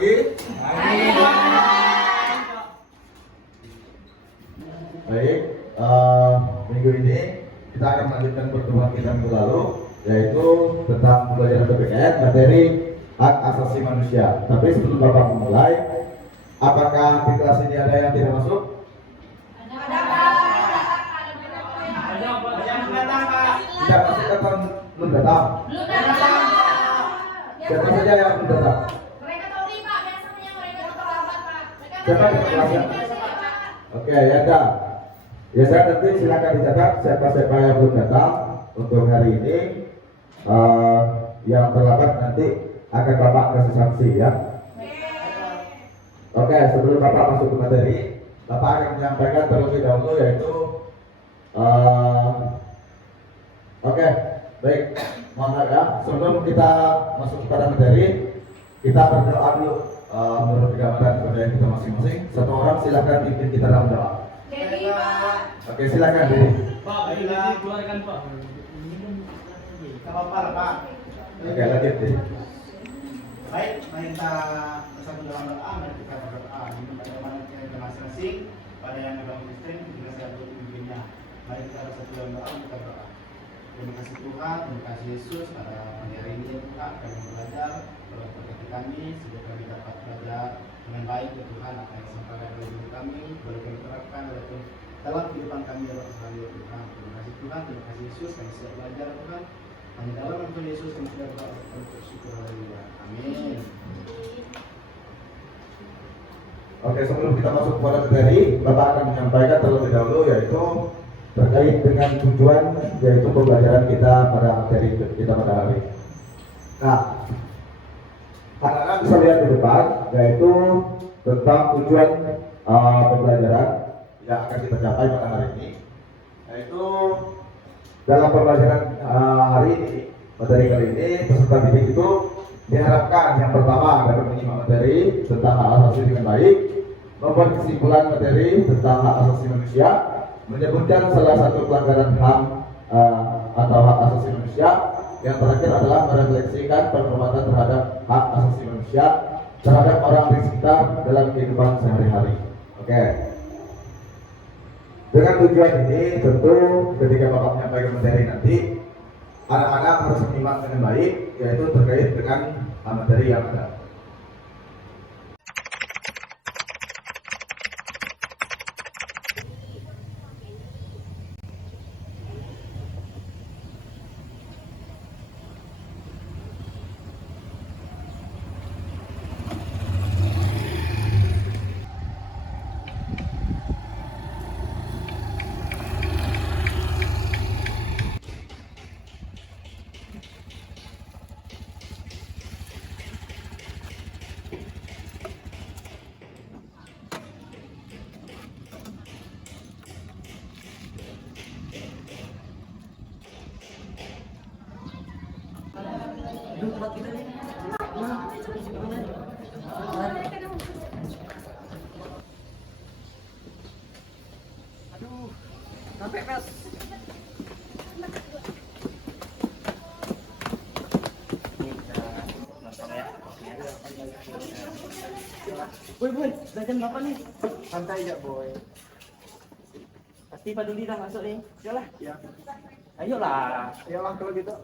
lagi? Baik, minggu ini kita akan melanjutkan pertemuan kita minggu lalu, yaitu tentang pembelajaran PPKN materi hak asasi manusia. Tapi sebelum Bapak memulai, apakah di kelas ini ada yang tidak masuk? Tidak masuk atau belum datang? Siapa saja yang belum datang? Mereka tahu nih Pak, biasanya mereka terlambat Pak. Siapa yang kelasnya? Oke, ya dah. Ya saya nanti silakan dicatat siapa-siapa yang belum datang untuk hari ini. Yang terlambat nanti akan Bapak kasih sanksi ya. Oke, sebelum Bapak masuk ke materi, Bapak akan menyampaikan terlebih dahulu yaitu oke, baik. Mohon maaf ya, sebelum kita masuk kepada materi, kita berdoa dulu menurut gambaran kepada kita masing-masing. Satu orang silakan pimpin kita dalam doa. Jadi Pak. Oke, silakan diri. Pak, keluarkan Pak. Kabar Pak. Oke, lanjut diri. Baik, mari kita bersatu dalam doa. Mari kita berdoa. Bagaimana kita masing-masing pada yang agama Kristen juga saya berpimpinnya. Mari kita bersatu dalam doa. Kita berdoa. Terima kasih Tuhan, terima kasih Yesus pada pagi hari ini Tuhan kami belajar berkati kami sehingga kami dapat belajar dengan baik ya Tuhan apa yang disampaikan oleh guru kami boleh kami terapkan dalam kehidupan kami dalam sehari Tuhan. Terima kasih Tuhan, terima kasih Yesus kami siap belajar Tuhan. Hanya dalam nama Tuhan Yesus kami sudah berdoa untuk syukur haleluya. Amin. Oke, sebelum kita masuk kepada materi, Bapak akan menyampaikan terlebih dahulu yaitu terkait dengan tujuan yaitu pembelajaran kita pada materi kita pada hari ini. Nah, anak-anak bisa lihat di depan yaitu tentang tujuan pembelajaran yang akan kita capai pada hari ini, yaitu dalam pembelajaran hari ini materi kali ini peserta didik itu diharapkan yang pertama dapat menyimak materi tentang hak asasi dengan baik, membuat kesimpulan materi tentang hak asasi manusia, menyebutkan salah satu pelanggaran HAM atau hak asasi manusia. Yang terakhir adalah merefleksikan penghormatan terhadap hak asasi manusia terhadap orang di sekitar dalam kehidupan sehari-hari. Oke. Dengan tujuan ini tentu ketika Bapak menyampaikan materi nanti, anak-anak harus menyimak dengan baik, yaitu terkait dengan materi yang ada. Sampai pes. Boy, dah jam 8 nih. Santai aja boy. Pasti peduli dah masuk nih. Yalah. Ya. Ayolah. Ayolah kalau gitu.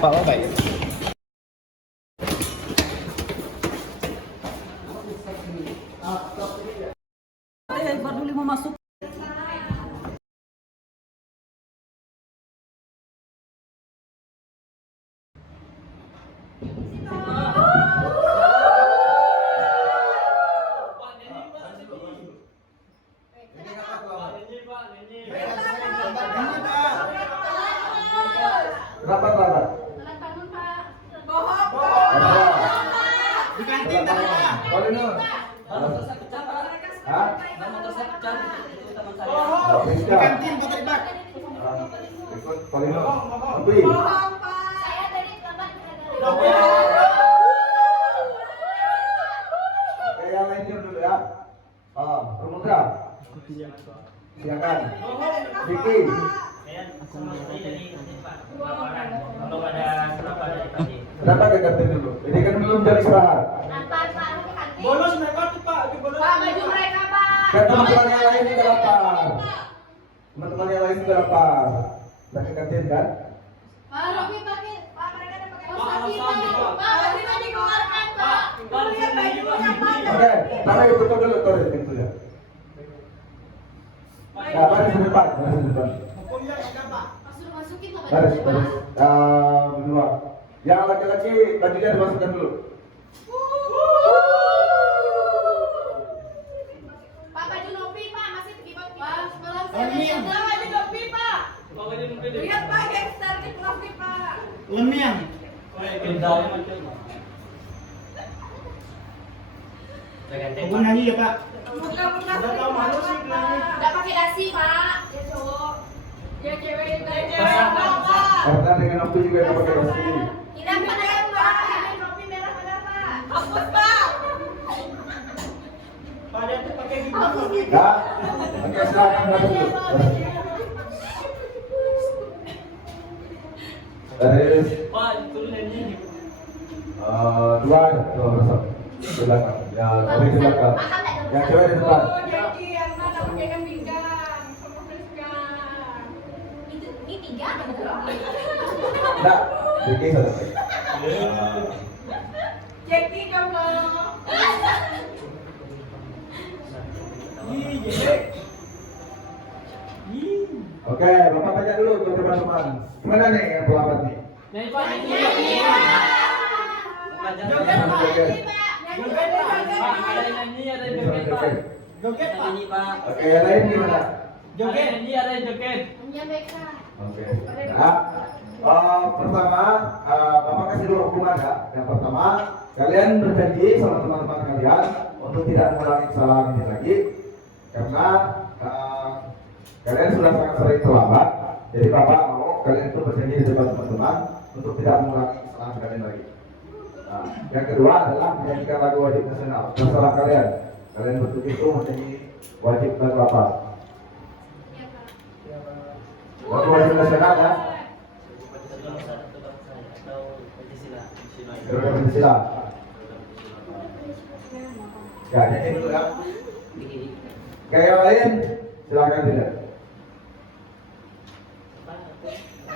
Bapak ya? Baru 5 masuk. Berapa Bapak? Di kantin. Kalau Hah? Nama tersebut cantik itu teman saya. Oh, Di Rizka. kantin kau terlibat. Ikut Palino. Tapi. Bohong, Pak. Saya tadi terlambat gara-gara. Oke, yang lainnya dulu ya. Permuda. Silakan. Vicky. Saya sama istri dari kantin Pak, laporan. Kalau ada kenapa dari kantin. Kenapa ke kantin dulu? Ini kan belum jam istirahat. Nampak Pak, lu ke kantin. Bolos mereka tuh Pak, di bolos. Pak, baju mereka, Pak. Kan teman-teman yang lain juga lapar. Teman-teman yang lain juga lapar. Udah ke kantin kan? Pak, Robi pakai. Pak, mereka ada pakai kaos Pak, kaki, alasan, Pak. Pak. Pak, bajunya dikeluarkan, Pak. Pak, Lihat bajunya, Pak. Oke, taruh itu dulu, taruh pintunya. Nah, baris di depan, baris di depan. Hukumnya ada Pak. Pas suruh masukin lah Baris, bajunya, baris. Pak. Berdua. Yang laki-laki bajunya dimasukkan dulu. Pak, baju Novi, Pak, masih di bawah. Pak, semalam Oh, saya ini. lihat baju Novi, Pak. Bawa dia mungkin dia. Lihat, Pak, gangster di Novi, Pak. Lemiang. Gendalnya macam. Dari kantin Hukum Pak. nyanyi ya Pak. Muka-muka Udah tahu malu sih bilangnya. Nggak pakai dasi, Pak. Ya cowok. Ya cewek juga. Ya cewek, Pasang, Pak. pasang. Karena dengan aku juga yang pakai dasi. Tidak pakai, Pak. Ini Novi merah-merah, Pak. Hapus, Pak. Pak dia tuh pakai gitu. Ya, oke silakan baris dulu. Baris. Pak, turun ini. Dua bersama. Di belakang. Ya, tapi di belakang. Yang cewek di depan. Oh, jadi yang mana pakai ikan pinggang sama Friska. Ini tiga ada Enggak, Vicky satu. Jackie kamu. Oke, Bapak tanya dulu ke teman-teman. Gimana nih yang pelambat nih? Nyanyi Pak, nyanyi. Belajar. Joget, Pak. Pak, ada yang nyanyi, ada yang joget Pak. Joget Pak. Nyanyi Pak. Oke, yang lain gimana? Ada yang nyanyi, ada yang joget. Punya Beka. Oke. Nah, pertama, Bapak kasih dua hukuman ya. Yang pertama, kalian berjanji sama teman-teman kalian untuk tidak mengulangi kesalahan ini lagi, karena kalian sudah sangat sering terlambat. Jadi Bapak mau kalian itu berjanji di depan teman-teman untuk tidak mengulangi kesalahan kalian lagi. Nah, yang kedua adalah menyanyikan lagu wajib nasional. Terserah kalian. Kalian bertujuh itu menyanyi wajib lagu apa? Iya, Pak. Lagu wajib nasional ya. Atau Pancasila. Terus Pancasila. Ya, nyanyi dulu ya. Kayak yang lain, silakan tidak.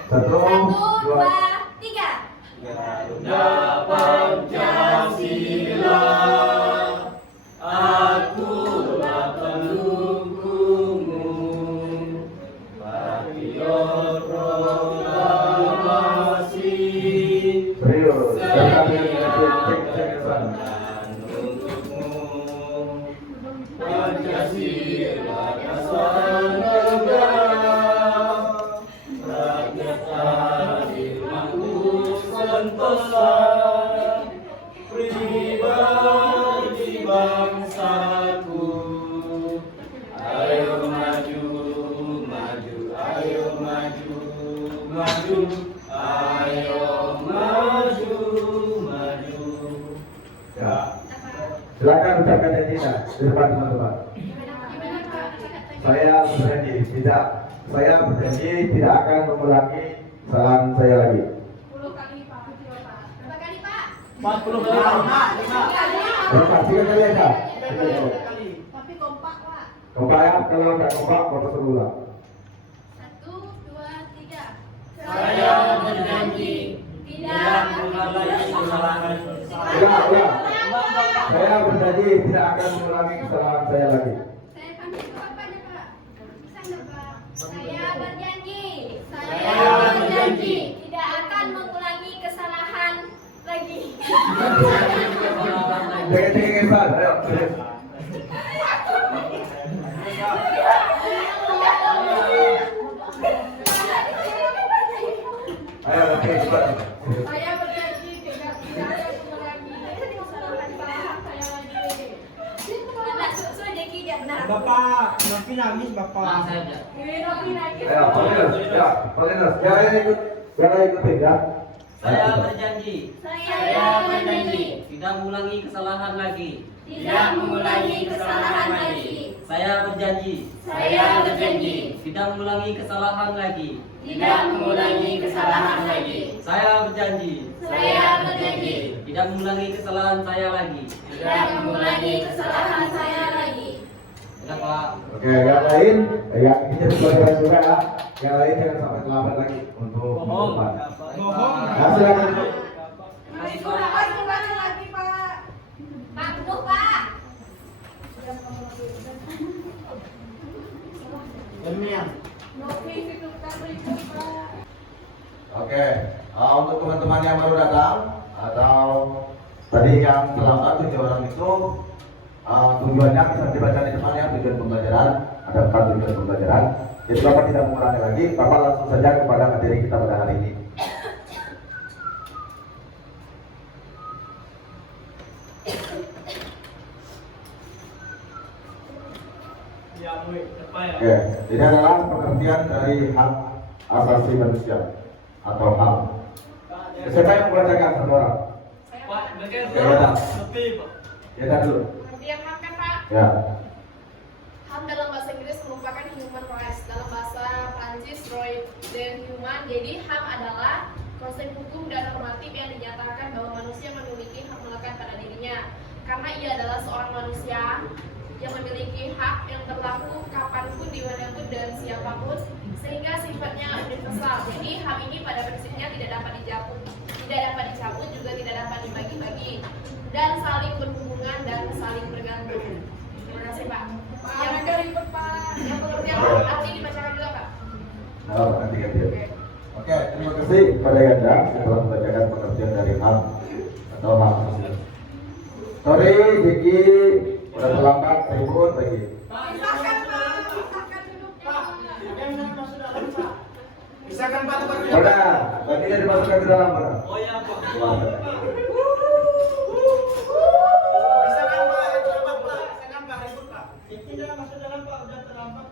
Satu, dua. 3. Pancasila, akulah pendukungmu. Patriot proklamasi. Serius. Dan kalian cek sana. Pancasila dasar negara, rakyat adil makmur sentosa, pribadi bangsaku. Ayo maju, maju, ayo maju, maju, ayo maju, maju. Ya. Silakan ucapkan janjinya di depan teman-teman. Saya berjanji tidak. Saya berjanji tidak akan mengulangi kesalahan saya lagi. 10 kali, Pak. Berapa kali, Pak? 40 Berapa? 3 kali aja. Tapi kompak, Pak. Kompak ya, kalau nggak kompak, foto sebulan. 1, 2, 3. Saya berjanji tidak mengulangi kesalahan. Udah. Saya berjanji tidak akan mengulangi kesalahan saya lagi. Saya akan jawab aja, Pak. Bisa nggak, Pak? Saya berjanji. Saya berjanji tidak akan mengulangi kesalahan lagi. Jangan tinggal, ayo. Ayo, oke, cepat. Saya berjanji tidak akan mengulangi kesalahan saya lagi. Anak susu Jackie jangan Bapak, nanti nangis Nah, Bapak. saya aja. Nopi nangis. Ayo, Paulinus, ya, Paulinus, yang lain ikutin ya. Saya berjanji Saya berjanji tidak mengulangi kesalahan lagi. tidak mengulangi kesalahan lagi. Saya berjanji Saya berjanji tidak mengulangi kesalahan lagi. tidak mengulangi kesalahan lagi. Saya berjanji Saya berjanji tidak mengulangi kesalahan saya lagi. tidak mengulangi kesalahan saya lagi. Ya Pak. Oke, yang lain, yang ini jadi pelajaran juga ya. Yang lain jangan sampai terlambat lagi untuk Bohong. depan. Bohong. Nah, silakan duduk. Itu lagi Pak. Pak, duduk Pak. Demian. Nopi itu kita berikut Pak. Oke, untuk teman-teman yang baru datang atau tadi yang terlambat 7 orang itu tujuannya bisa dibaca di depan ya, tujuan pembelajaran ada 4 tujuan pembelajaran. Jadi Bapak tidak mengulangi lagi, Bapak langsung saja kepada materi kita pada hari ini. Ya, Bu, apa ya? Oke, ini adalah pengertian dari hak asasi manusia atau HAM. Siapa yang membacakan satu orang? Pak, bagian Ya, ya. lebih, Pak. Ya, dulu. Nanti yang makan Pak. Ya. HAM dalam bahasa Inggris merupakan human rights. Dalam bahasa Prancis, droit de l'homme. Jadi HAM adalah konsep hukum dan normatif yang dinyatakan bahwa manusia memiliki hak melekat pada dirinya. Karena ia adalah seorang manusia yang memiliki hak yang berlaku kapanpun, dimanapun dan siapapun, sehingga sifatnya universal. Jadi HAM ini pada prinsipnya tidak dapat dicabut, juga tidak dapat dibagi-bagi, dan saling berhubungan dan saling bergantung. Terima kasih Pak. Yang ribet Pak. Yang pengertian arti dibacakan juga Pak. Nah, nanti gantian. Oke, terima kasih kepada Yanda setelah membacakan pengertian dari HAM atau hak asasi. Sorry, Vicky, udah terlambat, ribut lagi. Pisahkan Pak. Pisahkan duduknya. Misalkan Pak tempat duduk. Udah, baginya dimasukkan ke dalam. Udah. Oh ya, Pak. Misalkan Pak, terlambat Pak. Misalkan Pak, ribut Pak. Tidak masuk dalam, Pak. Udah terlambat.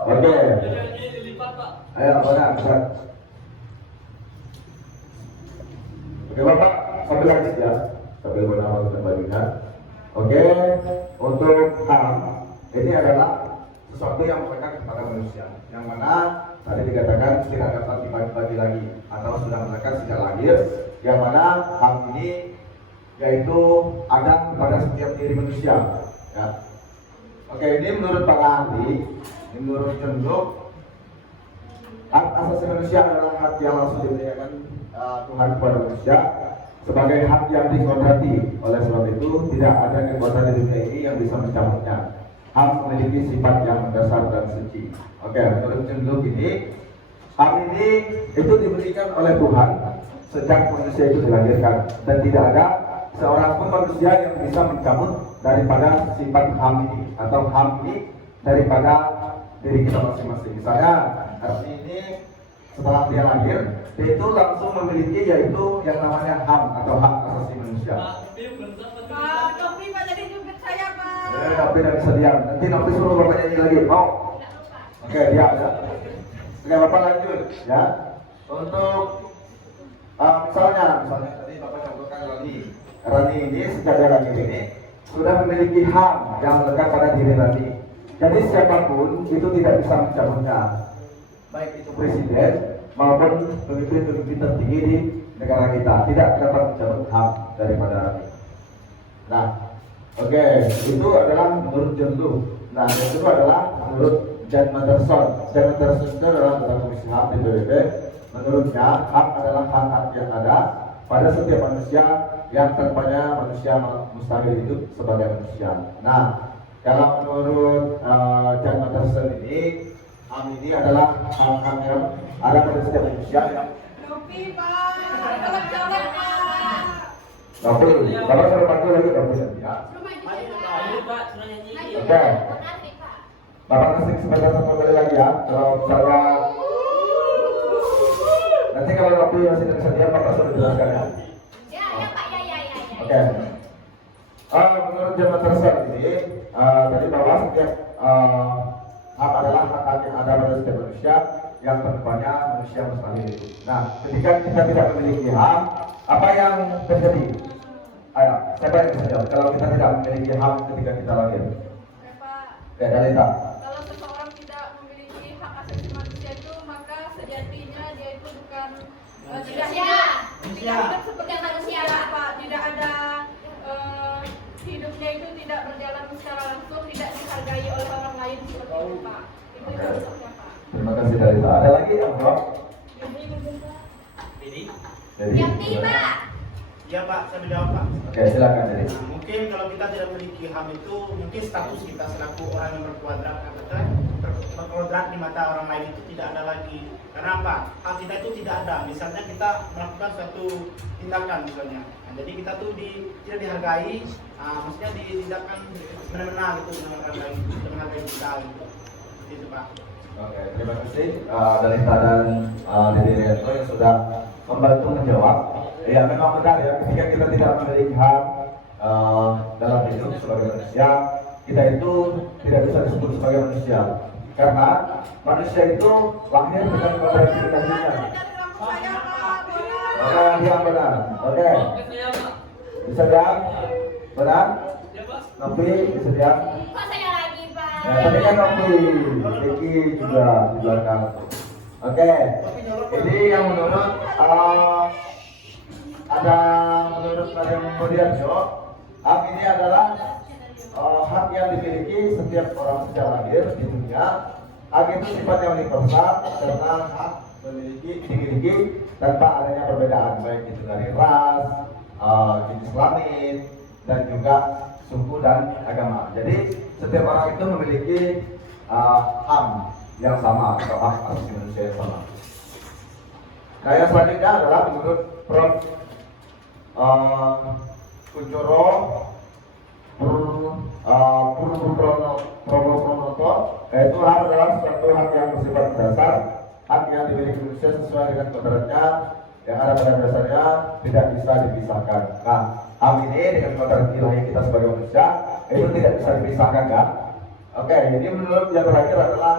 Oke, Jadi dilipat, Pak. ayo udah, bisa. Oke Bapak, sambil lanjut ya, sambil menawarkan bajunya. Oke, untuk HAM ini adalah sesuatu yang melekat kepada manusia, yang mana tadi dikatakan tidak dapat dibagi-bagi lagi atau sudah melekat sejak lahir, yang mana HAM ini yaitu ada pada setiap diri manusia. Ya. Oke, ini menurut para ahli, ini menurut John Locke, hak asasi manusia adalah hak yang langsung diberikan Tuhan kepada manusia sebagai hak yang dikodrati. Oleh sebab itu tidak ada kekuatan di dunia ini yang bisa mencabutnya. Hak memiliki sifat yang dasar dan suci. Oke, menurut John Locke ini, hak ini itu diberikan oleh Tuhan sejak manusia itu dilahirkan, dan tidak ada seorang pun manusia yang bisa mencabut daripada sifat HAM ini atau HAM ini daripada diri kita masing-masing. Misalnya hari ini setelah dia lahir, dia itu langsung memiliki yaitu yang namanya HAM atau hak asasi manusia. Pak, tapi belum dapat. Pak, Nopi Pak jadi jubir saya Pak. Tapi tidak bisa diam. Nanti Nopi suruh bapak nyanyi lagi. Mau? Tidak lupa. Oke, dia ada. Oke, bapak lanjut ya. Untuk misalnya tadi bapak contohkan Rani ini sejak dia lahir ini sudah memiliki HAM yang melekat pada diri Rani. Jadi siapapun itu tidak bisa mencabutnya, baik itu presiden maupun pemimpin-pemimpin tertinggi di negara kita tidak dapat mencabut HAM daripada Rani. Nah, oke, itu adalah menurut John Locke. Nah, yang kedua adalah menurut John Matterson. John Matterson itu adalah ketua komisi HAM di PBB. Menurutnya, hak adalah hak-hak yang ada pada setiap manusia yang tanpanya manusia mustahil hidup sebagai manusia. Nah, kalau menurut John Matterson ini, HAM ini adalah hak-hak yang ada pada setiap manusia yang Nopi Pak. Kalau jalan Pak. nggak perlu. Kalau sudah bantu lagi nggak bisa ya. Rumah Ayo Pak, sudah nyanyi. Oke. Nanti Pak. Bapak kasih kesempatan satu kali lagi ya. Kalau misalnya nanti kalau Nopi masih tidak bisa diam, Bapak sudah jelaskan ya. Ya Pak, ya. Oke. Menurut John Matterson ini, tadi bahwa setiap hak adalah hak yang ada pada setiap manusia yang kedepannya manusia mustahil itu. Nah, ketika kita tidak memiliki hak, apa yang terjadi? Ayo, siapa yang bisa jawab? Kalau kita tidak memiliki hak ketika kita lahir, Ya, Pak. kayak Dalita. Kalau seseorang tidak memiliki hak asasi manusia itu, maka sejatinya dia itu bukan tidak hidup seperti manusia, Pak. Tidak ada hidupnya itu tidak berjalan secara langsung, tidak dihargai oleh orang lain seperti itu, Pak. Itu contohnya, Pak. Terima kasih Dalita. Ada lagi yang jawab? Jadi Jadi, Ya Pak, saya menjawab Pak. Oke, silakan jadi. Nah, mungkin kalau kita tidak memiliki HAM itu, mungkin status kita selaku orang yang berkuadrat di mata orang lain itu tidak ada lagi. Karena apa? Hak kita itu tidak ada. Misalnya kita melakukan suatu tindakan misalnya. Nah, jadi kita tuh tidak dihargai, maksudnya ditindakan semena-mena gitu dengan orang lain, tidak menghargai kita gitu. Seperti itu Pak. Oke, terima kasih Dalita dan Dede Rianto yang sudah membantu menjawab. Ya, memang benar ya, ketika kita tidak memiliki hak dalam hidup sebagai manusia, kita itu tidak bisa disebut sebagai manusia. Karena manusia itu lahir dengan kodrat dirinya. Oke, yang benar. Oke, bisa jawab? Benar? Nopi, bisa jawab? Kok saya lagi, Pak? Ya, tadi kan Nopi, Diki juga di belakang. Oke, ini yang menurut ada menurut Mariam Mudiarjo, hak ini adalah hak yang dimiliki setiap orang sejak lahir di dunia. Hak itu sifatnya universal karena hak dimiliki tanpa adanya perbedaan, baik itu dari ras, jenis kelamin, dan juga suku dan agama. Jadi setiap orang itu memiliki HAM yang sama atau hak asasi manusia yang sama. Nah, yang selanjutnya adalah menurut Prof. Kuncoro Purwopronoto, yaitu hak adalah suatu hak yang bersifat dasar, hak yang dimiliki manusia sesuai dengan kodratnya yang ada pada dasarnya, tidak bisa dipisahkan. Nah, hak ini dengan kodrat ilahi kita sebagai manusia itu tidak bisa dipisahkan, kan? Oke, jadi menurut yang terakhir adalah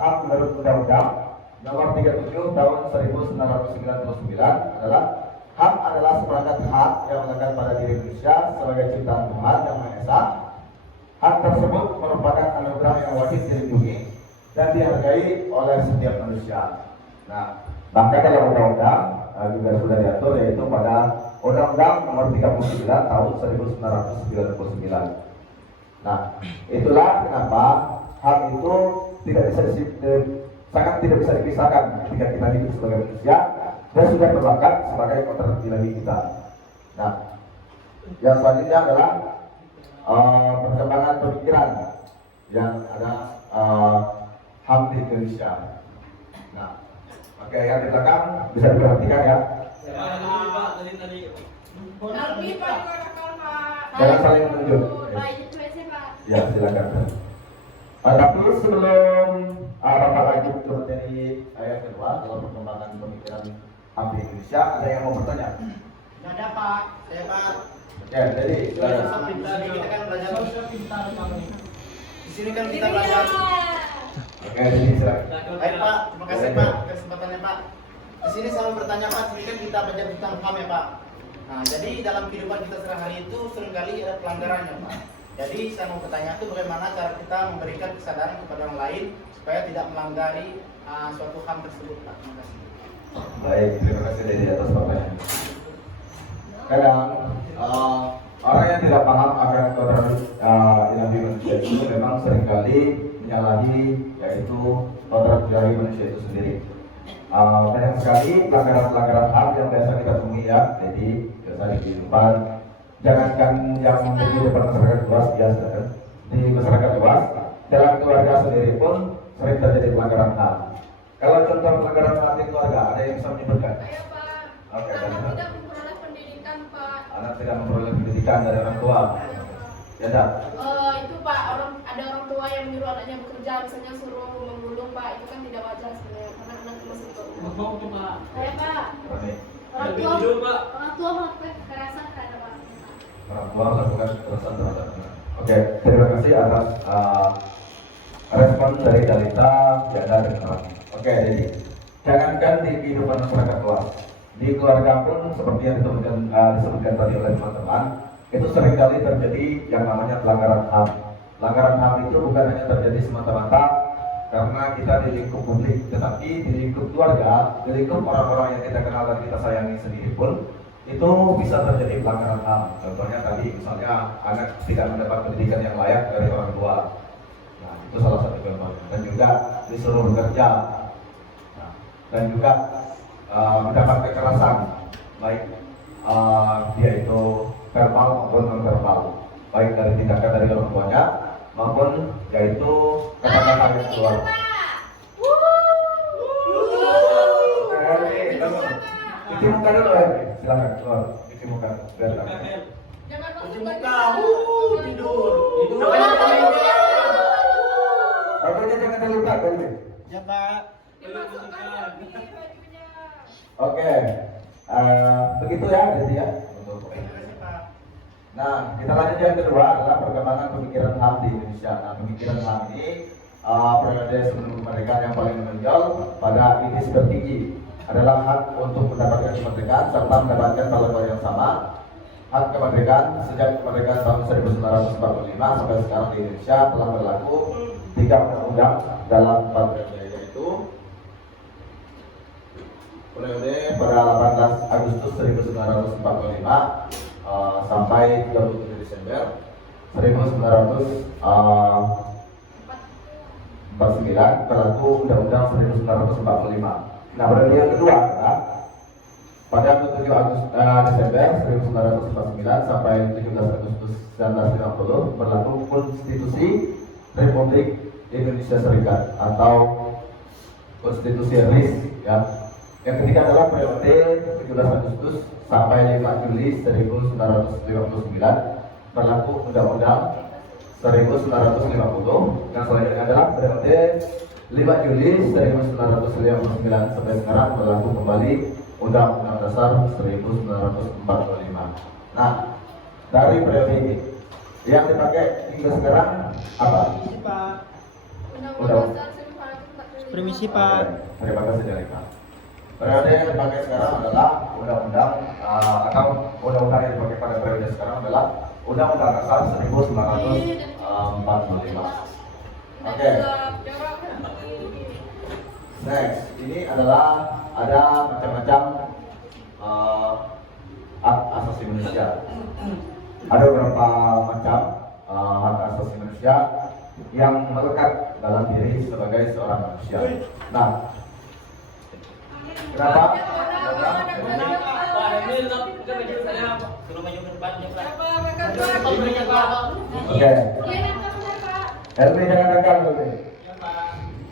hak menurut Undang-Undang Nomor 37 Tahun 1999 adalah hak adalah seperangkat hak yang melekat pada diri manusia sebagai ciptaan Tuhan yang Maha Esa. Hak tersebut merupakan anugerah yang wajib dilindungi dan dihargai oleh setiap manusia. Nah, bahkan dalam undang-undang juga sudah diatur, yaitu pada Undang-Undang Nomor 39 Tahun 1999. Nah, itulah kenapa hak itu sangat tidak bisa dipisahkan ketika kita hidup sebagai manusia dan sudah berbakat sebagai kodrat ilahi kita. Nah, yang selanjutnya adalah perkembangan pemikiran yang ada HAM di Indonesia. Nah, oke, yang di belakang bisa diperhatikan ya. Nanti Pak juga Pak. Jangan saling menunjuk. Ya, silakan. Tapi sebelum Bapak lanjut ke materi yang kedua, dalam perkembangan pemikiran HAM di Indonesia, ada yang mau bertanya? Tidak ada Pak, saya Pak. Ya, jadi silakan. Di sini kita kan belajar. Di sini kan kita belajar. Oke, jadi silakan. Baik Pak, terima kasih Pak kesempatannya Pak. Di sini saya mau bertanya Pak, sini kan kita belajar tentang HAM ya Pak. Nah, jadi dalam kehidupan kita sehari-hari itu seringkali ada pelanggarannya Pak. Jadi saya mau bertanya itu bagaimana cara kita memberikan kesadaran kepada orang lain supaya tidak melanggar suatu HAM tersebut Pak. Terima kasih. Baik, terima kasih dari atas pertanyaan. Kadang orang yang tidak paham akan kodrat ilahi manusia itu memang seringkali menyalahi yaitu kodrat ilahi manusia itu sendiri. Banyak sekali pelanggaran-pelanggaran HAM yang biasa kita temui ya, jadi biasa di kehidupan. Jangankan yang di kehidupan masyarakat luas biasa kan, di masyarakat luas dalam keluarga sendiri pun sering terjadi pelanggaran HAM. Kalau contoh pelanggaran HAM di keluarga, ada yang bisa menyebutkan? Ayo Pak. Oke, Anak dan tidak memperoleh pendidikan Pak. anak tidak memperoleh pendidikan dari orang tua. Ya, dah. Itu Pak, ada orang tua yang menyuruh anaknya bekerja, misalnya suruh memulung Pak, itu kan tidak wajar sebenarnya karena anak masih berumur. Saya Pak, Roni. orang tua melakukan kekerasan terhadap anak. Orang tua melakukan kekerasan terhadap anak. Oke, terima kasih. kasih atas respon dari Dalita, Jana, dan Rani. Oke, jadi jangankan di kehidupan masyarakat luas, di keluarga pun seperti yang disebutkan tadi oleh teman-teman, itu seringkali terjadi yang namanya pelanggaran HAM. Pelanggaran HAM itu bukan hanya terjadi semata-mata karena kita di lingkup publik, tetapi di lingkup keluarga, di lingkup orang-orang yang kita kenal dan kita sayangi sendiri pun itu bisa terjadi pelanggaran HAM. Contohnya tadi misalnya anak tidak mendapat pendidikan yang layak dari orang tua. Nah, itu salah satu contohnya. Dan juga disuruh bekerja. Nah, dan juga mendapat kekerasan, baik dia itu verbal maupun non verbal, baik dari tindakan dari orang tuanya maupun yaitu kata-kata yang keluar. Cuci muka dulu ya, silakan keluar, cuci muka, biar tak. Jangan Cuci masuk muka, lagi. tidur. Bajunya jangan terluka kan? Ya Pak. Dimasukkan lagi bajunya. Oke, begitu ya, jadi ya. Terima kasih Pak. Nah, kita lanjut yang kedua adalah perkembangan pemikiran HAM di Indonesia. Nah, pemikiran HAM ini periode sebelum kemerdekaan yang paling menonjol pada intis tertinggi adalah hak untuk mendapatkan kemerdekaan serta mendapatkan hal yang sama. Hak kemerdekaan sejak kemerdekaan tahun 1945 sampai sekarang di Indonesia telah berlaku 3 undang-undang dalam 4 periode, yaitu periode pada 18 Agustus 1945 sampai 27 Desember 1949 berlaku Undang-Undang 1945. Nah, periode yang kedua adalah pada 27 Desember 1949 sampai 17 Agustus 1950 berlaku Konstitusi Republik Indonesia Serikat atau Konstitusi RIS ya. Yang ketiga adalah periode 17 Agustus sampai 5 Juli 1959 berlaku Undang-Undang 1950. Yang selanjutnya adalah periode 5 Juli 1959 sampai sekarang berlaku kembali Undang-Undang Dasar 1945. Nah, dari periode ini yang dipakai hingga sekarang apa? Pak. Undang-Undang Dasar 1945. Permisi Oke, Pak. terima kasih dari Pak. Periode yang dipakai sekarang adalah undang-undang atau undang-undang yang dipakai pada periode sekarang adalah Undang-Undang Dasar 1945. Oke. Next, ini adalah ada macam-macam hak asasi manusia. Ada beberapa macam hak asasi manusia yang melekat dalam diri sebagai seorang manusia. Nah, kenapa? Pak, ini tetap ke baju saya, suruh maju ke depan, Pak. Oke. Iya, Pak. Helmi jangan dekat dulu. Ya, Pak.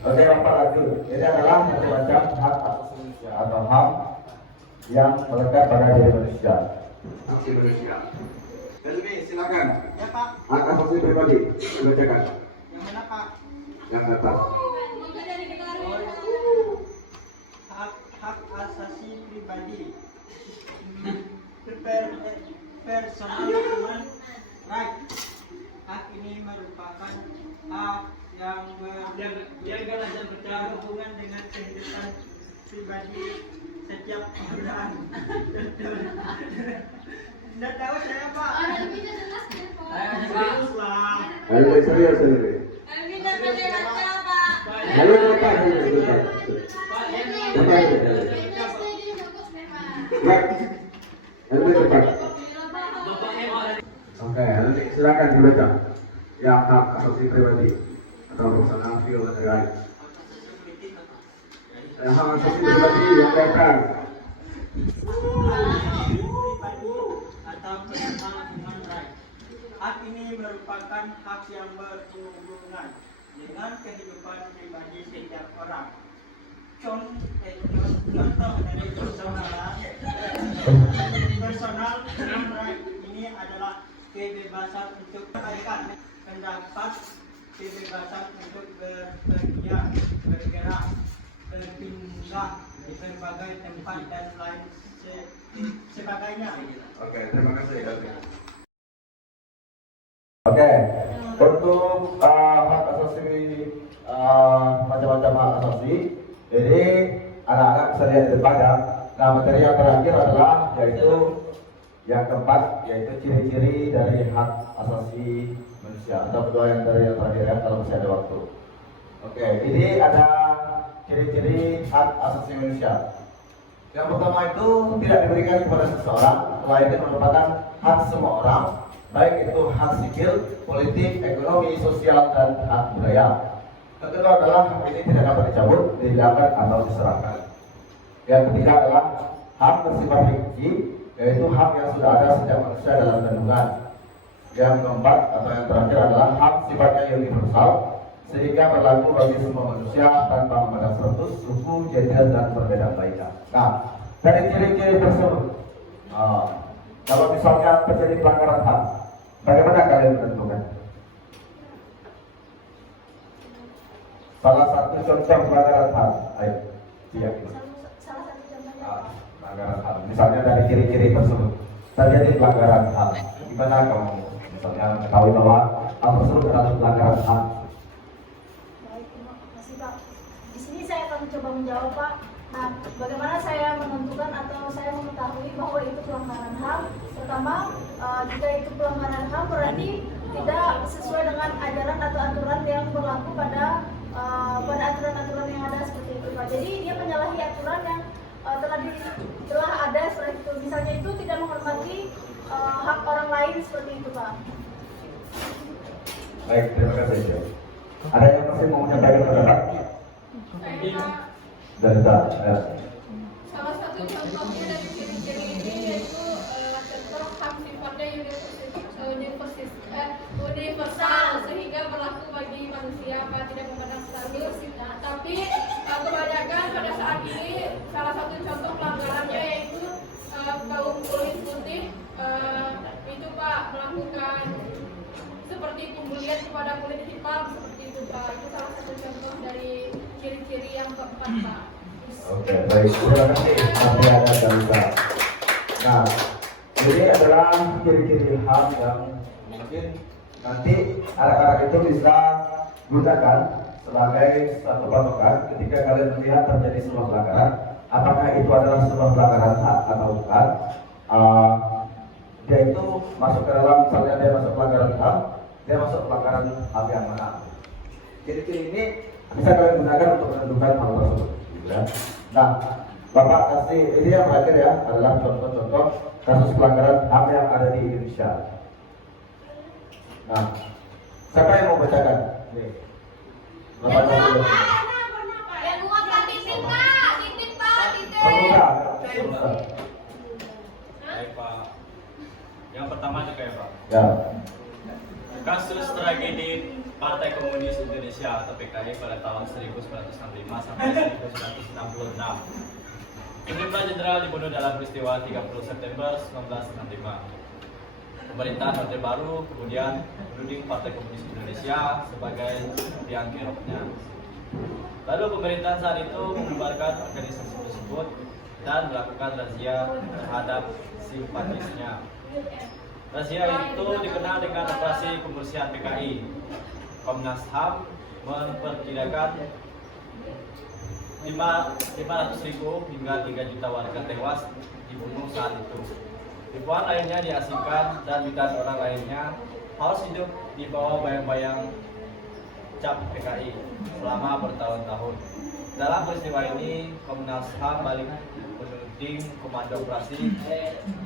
Oke, Bapak lagi. Ini adalah macam-macam hak asasi manusia atau HAM yang melekat pada diri manusia. Asasi manusia. Helmi, silakan. Ya Pak. Hak asasi pribadi, dibacakan. Yang mana Pak? Yang atas. Hak asasi pribadi, personal human right. Hak ini merupakan hak yang berhubungan dengan kehidupan pribadi setiap orang. Tidak tahu saya Pak. Serius lah. Helmi serius Helmi. Lalu apa Helmi? Helmi depan. Oke, Helmi silakan dibaca. Yang hak asasi pribadi atau personal human right. Yang hak asasi pribadi yang datang. Pribadi atau personal human right. Hak ini merupakan hak yang berhubungan dengan kehidupan pribadi setiap orang. Contoh dari personal human right ini adalah kebebasan untuk menyampaikan pendapat, kebebasan untuk bepergian, bergerak, berpindah di berbagai tempat dan lain sebagainya. Oke, terima kasih Helmi. Oke, untuk asasi. Jadi anak-anak bisa lihat di depan ya. Nah, materi yang terakhir adalah yaitu yang keempat, yaitu ciri-ciri dari hak asasi manusia atau kedua yang dari yang terakhir ya, kalau masih ada waktu. Oke, ini ada ciri-ciri hak asasi manusia. Yang pertama itu tidak diberikan kepada seseorang, melainkan merupakan hak semua orang, baik itu hak sipil, politik, ekonomi, sosial, dan hak budaya. Yang kedua adalah hak ini tidak dapat dicabut, dihilangkan atau diserahkan. Yang ketiga adalah hak bersifat hakiki, yaitu hak yang sudah ada sejak manusia dalam kandungan. Yang keempat atau yang terakhir adalah hak sifatnya universal, sehingga berlaku bagi semua manusia tanpa memandang status, suku, gender, dan perbedaan lainnya. Nah, dari ciri-ciri tersebut, kalau misalnya terjadi pelanggaran HAM, bagaimana kalian menentukan? Salah satu contoh pelanggaran HAM, ayo, siap. Salah satu contohnya. Pelanggaran HAM, misalnya dari ciri-ciri tersebut terjadi pelanggaran HAM, gimana kamu misalnya mengetahui bahwa hal tersebut adalah pelanggaran HAM? Baik, terima kasih Pak. Di sini saya akan mencoba menjawab Pak. Nah, bagaimana saya menentukan atau saya mengetahui bahwa itu pelanggaran HAM? Pertama, jika itu pelanggaran HAM berarti tidak sesuai dengan ajaran atau aturan yang berlaku pada aturan-aturan yang ada seperti itu Pak. Jadi dia menyalahi aturan yang telah ada seperti itu. Misalnya itu tidak menghormati hak orang lain seperti itu Pak. Baik, terima kasih. Ada yang masih mau menyampaikan pendapat? Dari ya. Salah satu contohnya dari ciri-ciri ini yaitu contoh hak sifatnya universal sehingga berlaku bagi manusia tidak memandang status. Tapi kebanyakan pada saat ini salah satu contoh pelanggarannya yaitu kaum kulit putih itu Pak melakukan seperti pembulian kepada kulit hitam seperti itu Pak. Itu salah satu contoh dari ciri-ciri yang keempat Pak. Oke, baik. Terima kasih. Sampai ada Dalisa. Nah, ini adalah ciri-ciri HAM yang mungkin nanti anak-anak itu bisa gunakan sebagai satu patokan ketika kalian melihat terjadi sebuah pelanggaran. Apakah itu adalah sebuah pelanggaran HAM atau bukan? Dia itu masuk ke dalam, misalnya dia masuk pelanggaran HAM, dia masuk pelanggaran HAM yang mana? Ciri-ciri ini bisa kalian gunakan untuk menentukan hal tersebut. Ya. Nah, Bapak kasih ini yang terakhir ya adalah contoh-contoh kasus pelanggaran HAM yang ada di Indonesia. Nah, siapa yang mau bacakan? Nih. Bapak kasih. Yang dua Pak titik Pak, titik Pak, titik. Terbuka. Baik Pak. Yang pertama juga ya Pak. Ya. Kasus tragedi Partai Komunis Indonesia atau PKI pada tahun 1965 sampai 1966. Sejumlah jenderal dibunuh dalam peristiwa 30 September 1965. Pemerintahan Orde Baru kemudian menuding Partai Komunis Indonesia sebagai tiang keroknya. Lalu pemerintahan saat itu membubarkan organisasi tersebut dan melakukan razia terhadap simpatisnya. Razia itu dikenal dengan operasi pembersihan PKI. Komnas HAM memperkirakan 500.000 hingga 3 juta warga tewas dibunuh saat itu. Ribuan lainnya diasingkan dan jutaan orang lainnya harus hidup di bawah bayang-bayang cap PKI selama bertahun-tahun. Dalam peristiwa ini, Komnas HAM balik menuding Komando Operasi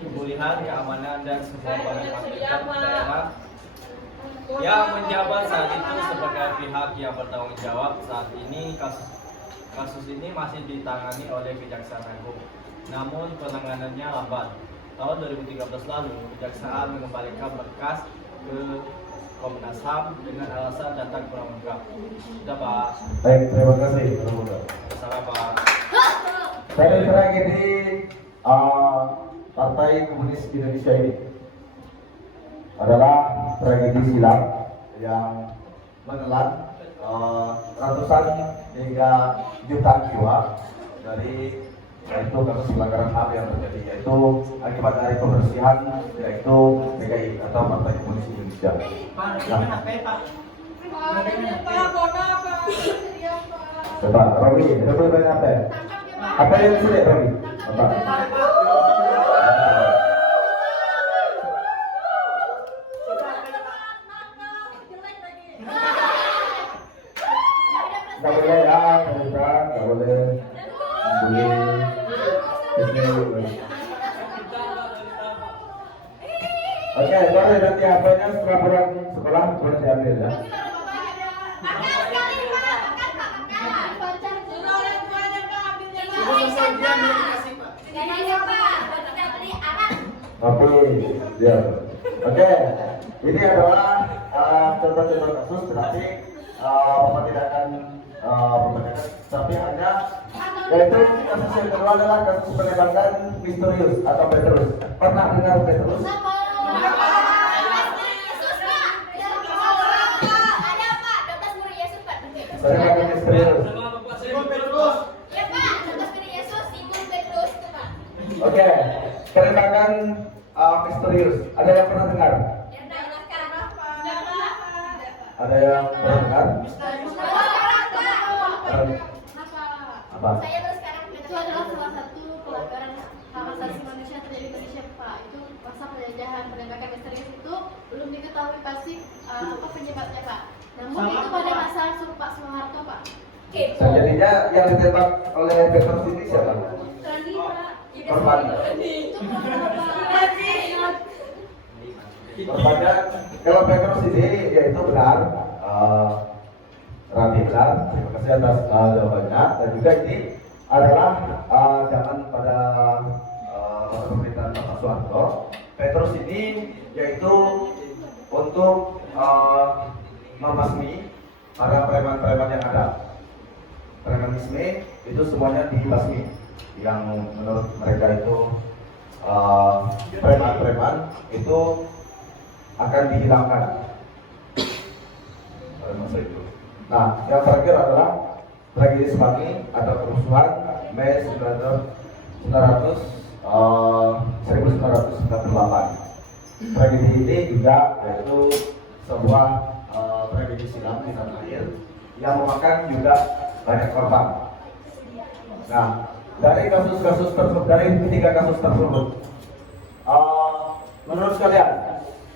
Pemulihan Keamanan dan semua pangkat daerah yang menjabat saat itu sebagai pihak yang bertanggung jawab. Saat ini kasus ini masih ditangani oleh Kejaksaan Agung, namun penanganannya lambat. Tahun 2013 lalu, Kejaksaan mengembalikan berkas ke Komnas HAM dengan alasan data kurang lengkap. Sudah Pak. Baik, terima kasih. Salah Pak. Dari tragedi Partai Komunis Indonesia ini adalah tragedi silam yang menelan ratusan hingga jutaan jiwa dari yaitu kasus pelanggaran HAM yang terjadi, yaitu akibat dari pembersihan yaitu PKI atau Partai Komunis Indonesia. Pak, ini HP Pak. Pak, Bona Pak, Pak. Coba, Robi, Robi main apa? Tangkap ya, Pak. Apa yang sulit, Robi? Apa? Nggak boleh ya, nggak boleh. Oke, boleh nanti apanya setelah pulang sekolah boleh diambil ya. Oke, ya. Oke, ini adalah contoh-contoh kasus, tetapi Bapak tidak akan membacakan, tapi hanya yaitu kasus yang kedua adalah kasus penembakan misterius atau Petrus. Pernah dengar Petrus? Penembakan misterius. Oke, penembakan misterius. Ada yang pernah dengar? Ada yang pernah dengar? Apa? Saya baru sekarang itu adalah salah satu pelanggaran hak asasi manusia yang terjadi di Indonesia, Pak. Itu masa penjajahan penembakan misterius itu belum diketahui pasti apa penyebabnya, Pak. Namun itu pada masa Pak Soeharto, Pak. Nah, jadinya yang ditembak oleh Petrus ini siapa? Randi, Pak. Korban. Itu Korbannya kalau Petrus ini yaitu benar. Rani benar, terima kasih atas jawabannya. Dan juga ini adalah zaman pada masa pemerintahan Bapak Soeharto. Petrus ini yaitu untuk membasmi para preman-preman yang ada. Premanisme itu semuanya dibasmi, yang menurut mereka itu preman-preman itu akan dihilangkan pada masa itu. Nah, yang terakhir adalah tragedi Semanggi atau kerusuhan Mei 1998. Tragedi ini juga yaitu sebuah tragedi silam di tanah air yang memakan juga banyak korban. Nah, dari kasus-kasus tersebut, dari 3 kasus tersebut, menurut kalian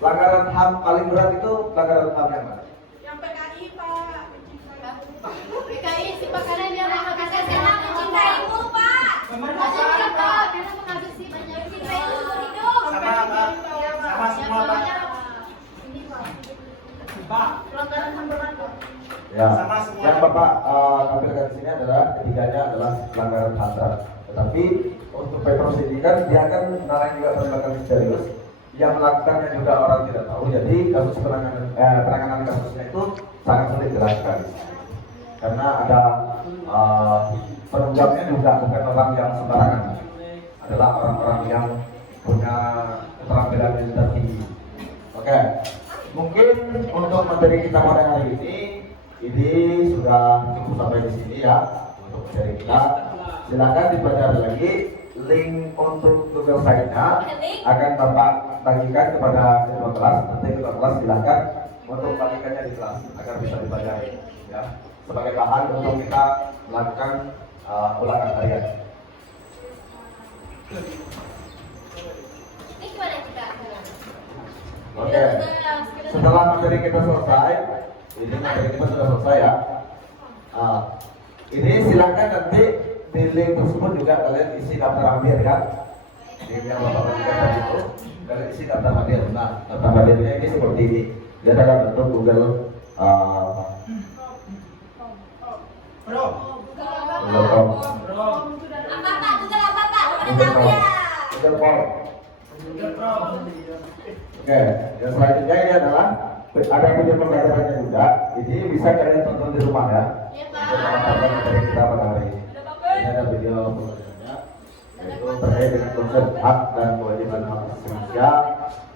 pelanggaran HAM paling berat itu pelanggaran HAM yang mana? Yang PKI, Pak. PKI si Pak karena dia menghabiskan karena mencintaimu, Pak. Maksudnya Pak, karena menghabisi banyak cintai seumur hidup. Sama semua, Pak. Ini, Pak. Pak, Pelanggaran HAM berat, Pak. Ya, Sama semua. yang Bapak tampilkan di sini adalah ketiganya adalah pelanggaran HAM berat. Tetapi untuk Petrus ini kan dia kan narang juga penembakan misterius, yang melakukannya juga orang tidak tahu. Jadi kasus penanganan kasusnya itu sangat sulit dilakukan karena ada penunggangnya juga bukan orang yang sembarangan, adalah orang-orang yang punya keterampilan militer tinggi. Oke, mungkin untuk materi kita pada hari ini sudah cukup sampai di sini ya untuk materi kita. Silakan dipelajari lagi. Link untuk Google Site-nya akan Bapak bagikan kepada ketua kelas. Nanti ketua kelas silakan untuk bagikannya di kelas agar bisa dipelajari ya, sebagai bahan untuk kita melakukan ulangan harian. Ini gimana kita? Oke, setelah materi kita selesai, ini materi kita sudah selesai ya. Ini silakan nanti di link tersebut juga kalian isi daftar hadir ya. Link yang Bapak bagikan tadi itu kalian isi daftar hadir. Nah, daftar hadirnya ini seperti ini. Dia dalam bentuk Google Form. Google Form. Oke, yang selanjutnya ini adalah ada video pembelajarannya juga. Ini bisa kalian tonton di rumah ya. Iya, Untuk mengamalkan materi kita pada hari ini. Ini ada video pembelajarannya, yaitu terkait dengan konsep hak dan kewajiban hak asasi manusia,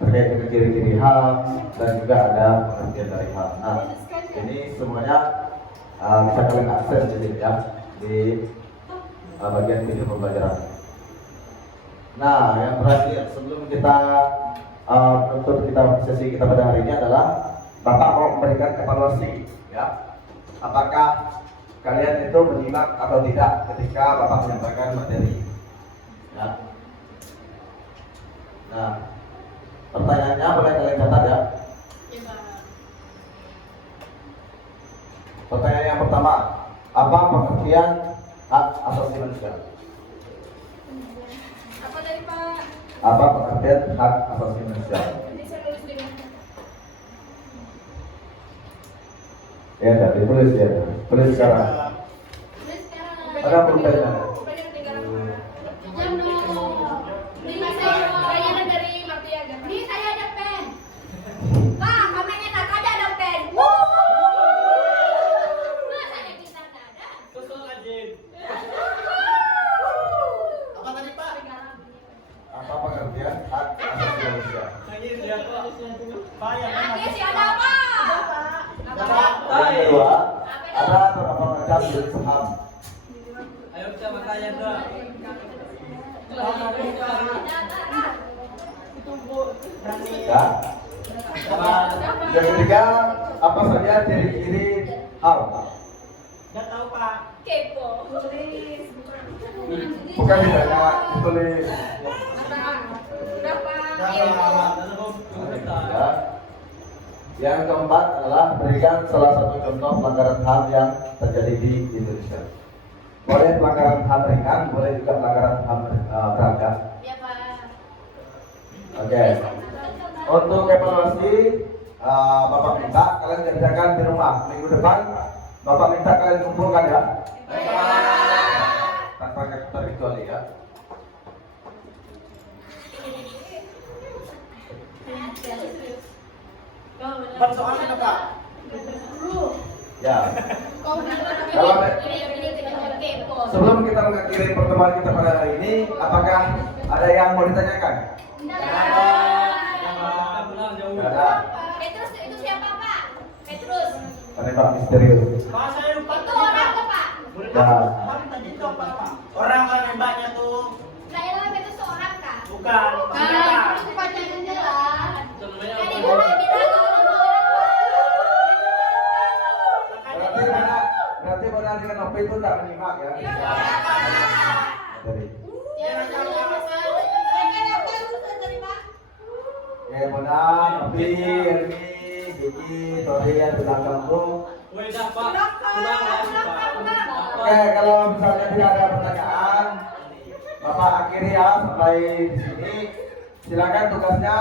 terkait dengan ciri-ciri HAM, dan juga ada pengertian dari HAM. Nah, ini semuanya bisa kalian akses di sini ya, di bagian video pembelajaran. Nah, yang terakhir sebelum kita menutup sesi kita pada hari ini adalah Bapak mau memberikan evaluasi ya, apakah kalian itu menyimak atau tidak ketika Bapak menyampaikan materi. Ya. Nah, pertanyaannya boleh kalian catat ya. Ya, Pak. Pertanyaan yang pertama, apa pengertian hak asasi manusia? Apa tadi, Pak? Apa pengertian hak asasi manusia? Nanti saya tulis di mana? Ya, enggak ditulis ya. Tulis sekarang. Tulis sekarang. Ada pulpennya? Pulpennya ketinggalan, Pak. Jam dong. Ini saya dari Martia Gata. Ini saya ada pen. Pak, kamarnya tak ada pen. Masa ada kita tak ada? Kosong aja. Apa tadi Pak? Apa pengertian hak asasi manusia? Pak, yang Nanti sih ada apa? Yang kedua, ada beberapa macam jenis HAM. Ayo kita bertanya dulu. Ya. Yang ketiga, apa saja ciri-ciri HAM? Nggak tahu Pak. Kepo. Bukan ditanya, ditulis. Berapa? Ya. Yang keempat adalah berikan salah satu contoh pelanggaran HAM yang terjadi di Indonesia. Boleh pelanggaran HAM ringan, boleh juga pelanggaran HAM berat. Ya, Pak. Oke. Untuk evaluasi, Bapak minta kalian kerjakan di rumah. Minggu depan, Bapak minta kalian kumpulkan ya. Tanpa terkecuali ya. Pak, soalnya apa Pak? Ya. Kalau ini kepo. Sebelum kita mengakhiri pertemuan kita pada hari ini, apakah ada yang mau ditanyakan? Tidak ada. Petrus itu siapa Pak? Petrus. Penembak misterius. Pak, saya lupa Itu tadi, orang Pak. tuh Pak. Ya. Pak, tadi itu apa Pak? Orang kan nembaknya tuh Saya Petrus seorang kan? bukan. Nah, itu pacarnya lah. Sebenarnya Kan apa? ibu udah bilang kalau mau Berarti benar dengan Nopi itu tidak menyimak ya. Jadi, ya benar Nopi, Ermi, Gigi, Tori yang di belakang tuh. Woi, dah, Pak. Pulang ya, Pak. Oke, kalau misalnya tidak ada pertanyaan, Bapak akhiri ya sampai di sini. Silakan tugasnya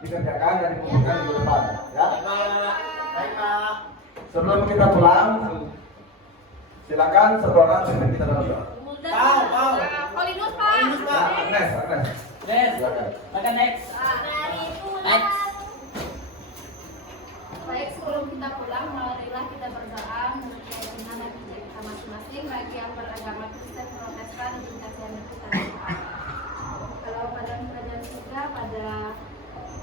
dikerjakan dan dikumpulkan di depan, ya. Baik Pak. Sebelum kita pulang, silakan satu orang pimpin kita dalam doa. Pau. Polinus, Pak. Ya, Agnes. Des, Silakan. makan next. Next. Baik, sebelum kita pulang, marilah kita berdoa menurut keyakinan kita masing-masing, baik yang beragama Kristen, Protestan, dan kasihan kita. Kalau pada kerajaan surga, pada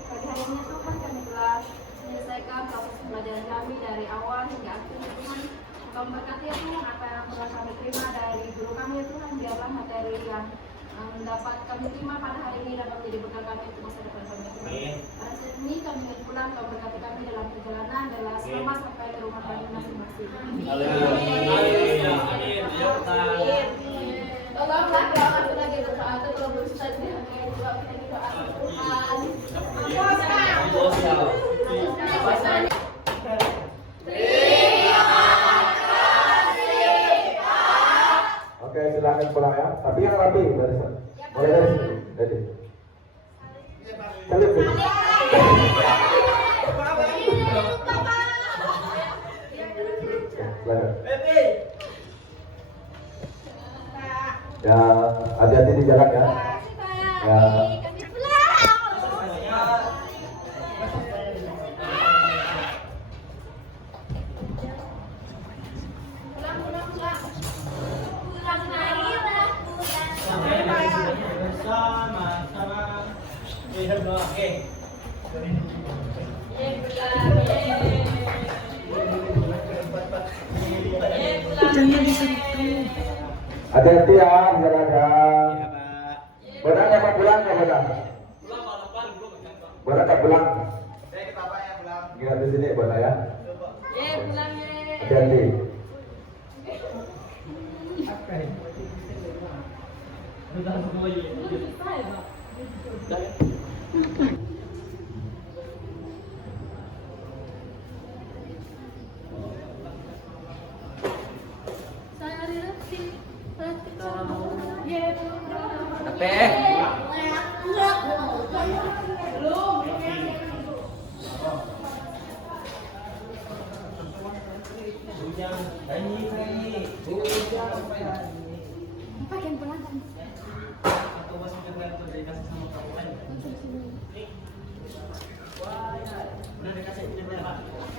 pagi hari ini Tuhan, kami telah menyelesaikan proses pembelajaran kami dari awal hingga akhir. Tuhan, Engkau memberkati ya Tuhan, apa yang telah kami terima dari guru kami ya Tuhan, biarlah materi yang dapat kami terima pada hari ini dapat menjadi bekal kami untuk masa depan kami. Pada saat ini kami ingin pulang, Kau berkati kami dalam perjalanan dan selamat sampai ke rumah kami masing-masing. Haleluya. Amin. Yuk, kita. Tolonglah doa kita lagi berdoa itu kalau berusaha di hati juga kita doa Tuhan. Oke, silakan pulang ya. Tapi yang rapi dari sana. Mulai dari sini. Jadi. Salib. Silakan. Ya, hati-hati di jalan ya. Ya. Kami pulang. Pulang. Pulang marilah pulang. Sama-sama. Oke. Hati-hati ya di jalan ya. Benar dapat pulang ya benar. Pulang balapan dulu kan, Pak. Benar tak pulang. Saya ke Bapak ya pulang. Kita di sini benar ya. Pulang. Hati-hati. Pakai pengantin. Udah dikasih pinjam berapa?